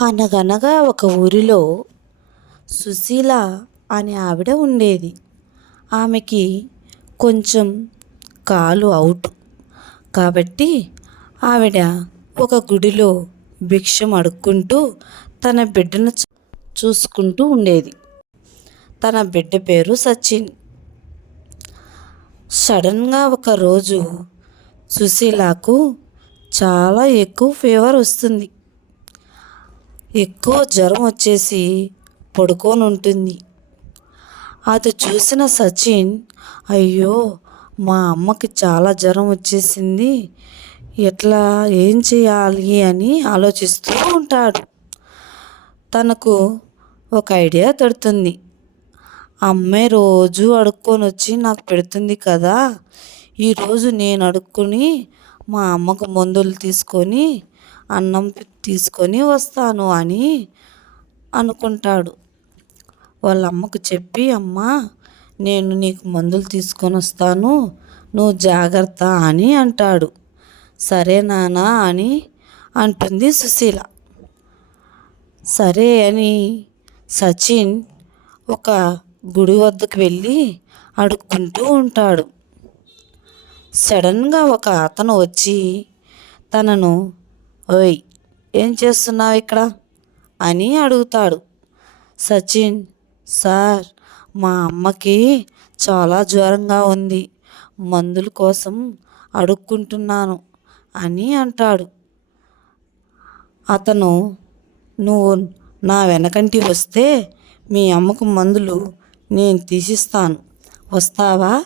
అనగనగా ఒక ఊరిలో సుశీల అనే ఆవిడ ఉండేది. ఆమెకి కొంచెం కాలు అవుట్. కాబట్టి ఆవిడ ఒక గుడిలో భిక్షం అడుక్కుంటూ తన బిడ్డను చూసుకుంటూ ఉండేది. తన బిడ్డ పేరు సచిన్. సడన్గా ఒక రోజు సుశీలకు చాలా ఎక్కువ ఫీవర్ వస్తుంది. ఎక్కువ జ్వరం వచ్చేసి పడుకొని ఉంటుంది అది చూసిన సచిన్ అయ్యో మా అమ్మకి చాలా జ్వరం వచ్చేసింది. ఎట్లా ఏం చేయాలి అని ఆలోచిస్తూ ఉంటాడు. తనకు ఒక ఐడియా తడుతుంది అమ్మే రోజు అడుక్కొని వచ్చి నాకు పెడుతుంది కదా. ఈరోజు నేను అడుక్కుని మా అమ్మకు మందులు తీసుకొని అన్నం తీసుకొని వస్తాను అని అనుకుంటాడు. వాళ్ళ అమ్మకు చెప్పి అమ్మ నేను నీకు మందులు తీసుకొని వస్తాను నువ్వు జాగ్రత్త అని అంటాడు. సరే నానా అని అంటుంది సుశీల. సరే అని సచిన్ ఒక గుడి వద్దకు వెళ్ళి అడుక్కుంటూ ఉంటాడు. సడన్గా ఒక అతను వచ్చి తనను ఓయ్ ఏం చేస్తున్నావు ఇక్కడ? అని అడుగుతాడు. సచిన్ సార్ మా అమ్మకి చాలా జ్వరంగా ఉంది. మందుల కోసం అడుక్కుంటున్నాను అని అంటాడు. అతను నువ్వు నా వెనకంటి వస్తే మీ అమ్మకు మందులు నేను తీసిస్తాను. వస్తావా?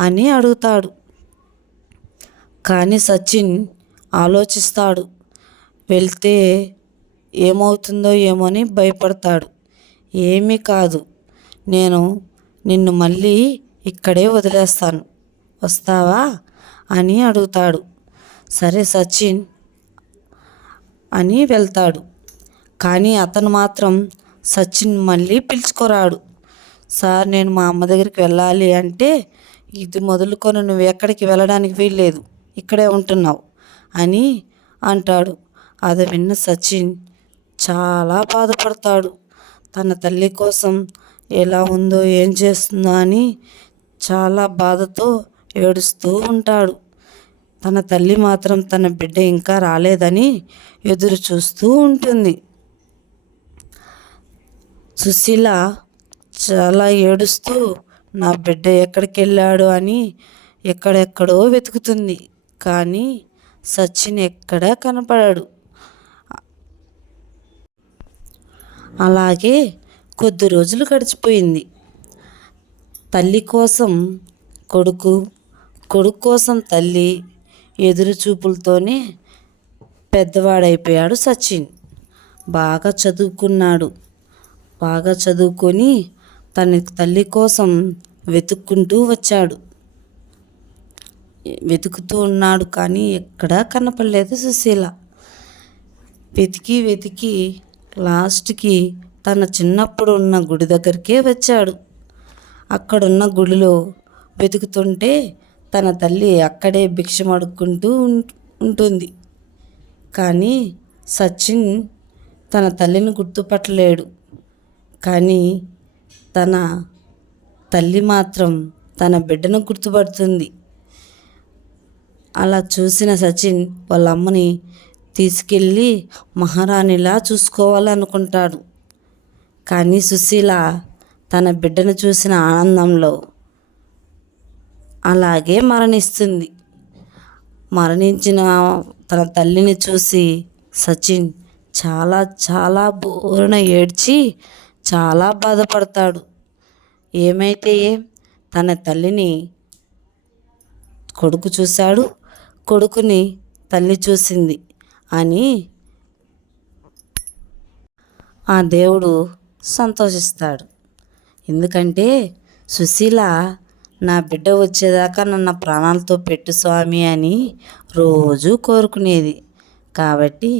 అని అడుగుతాడు. కానీ సచిన్ ఆలోచిస్తాడు. వెళ్తే ఏమవుతుందో ఏమో అని భయపడతాడు. ఏమీ కాదు. నేను నిన్ను మళ్ళీ ఇక్కడే వదిలేస్తాను. వస్తావా? అని అడుగుతాడు. సరే సచిన్ అని వెళ్తాడు. కానీ అతను మాత్రం సచిన్ మళ్ళీ పిలుచుకోరాడు. సార్ నేను మా అమ్మ దగ్గరికి వెళ్ళాలి అంటే ఇది మొదలుకొని నువ్వు ఎక్కడికి వెళ్ళడానికి వీల్లేదు. ఇక్కడే ఉంటున్నావు అని అంటాడు. అది విన్న సచిన్ చాలా బాధపడతాడు. తన తల్లి కోసం ఎలా ఉందో ఏం చేస్తుందో అని చాలా బాధతో ఏడుస్తూ ఉంటాడు. తన తల్లి మాత్రం తన బిడ్డ ఇంకా రాలేదని ఎదురు చూస్తూ ఉంటుంది. సుశీల చాలా ఏడుస్తూ నా బిడ్డ ఎక్కడికి వెళ్ళాడు అని ఎక్కడెక్కడో వెతుకుతుంది. కానీ సచిన్ ఎక్కడా కనపడాడు. అలాగే కొద్ది రోజులు గడిచిపోయింది. తల్లి కోసం కొడుకు కొడుకు కోసం తల్లి ఎదురు చూపులతోనే పెద్దవాడైపోయాడు సచిన్. బాగా చదువుకున్నాడు. బాగా చదువుకొని తన తల్లి కోసం వెతుక్కుంటూ వచ్చాడు. వెతుకుతూ ఉన్నాడు కానీ ఎక్కడా కనపడలేదు సుశీల. వెతికి వెతికి లాస్ట్కి తన చిన్నప్పుడు ఉన్న గుడి దగ్గరికే వచ్చాడు. అక్కడున్న గుడిలో వెతుకుతుంటే తన తల్లి అక్కడే భిక్షం అడుక్కుంటూ ఉం- ఉంటుంది. కానీ సచిన్ తన తల్లిని గుర్తుపట్టలేడు. కానీ తన తల్లి మాత్రం తన బిడ్డను గుర్తుపడుతుంది. అలా చూసిన సచిన్ వాళ్ళ అమ్మని తీసుకెళ్ళి మహారాణిలా చూసుకోవాలనుకుంటాడు. కానీ సుశీల తన బిడ్డను చూసిన ఆనందంలో అలాగే మరణిస్తుంది. మరణించిన తన తల్లిని చూసి సచిన్ చాలా చాలా బోరున ఏడ్చి చాలా బాధపడతాడు. ఏమైతే ఏం తన తల్లిని కొడుకు చూశాడు కొడుకుని తల్లి చూసింది. అని ఆ దేవుడు సంతోషిస్తాడు. ఎందుకంటే సుశీల నా బిడ్డ వచ్చేదాకా నన్ను ప్రాణాలతో పెట్టు స్వామి అని రోజు కోరుకునేది. కాబట్టి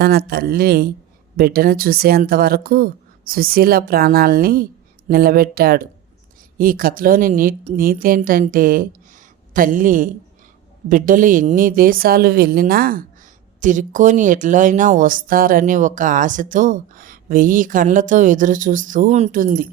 తన తల్లి బిడ్డను చూసేంత వరకు సుశీల ప్రాణాలని నిలబెట్టాడు. ఈ కథలోని నీ నీతి ఏంటంటే తల్లి బిడ్డలు ఎన్ని దేశాలు వెళ్ళినా తిరుక్కొని ఎట్లయినా వస్తారనే ఒక ఆశతో వెయ్యి కళ్ళతో ఎదురు చూస్తూ ఉంటుంది.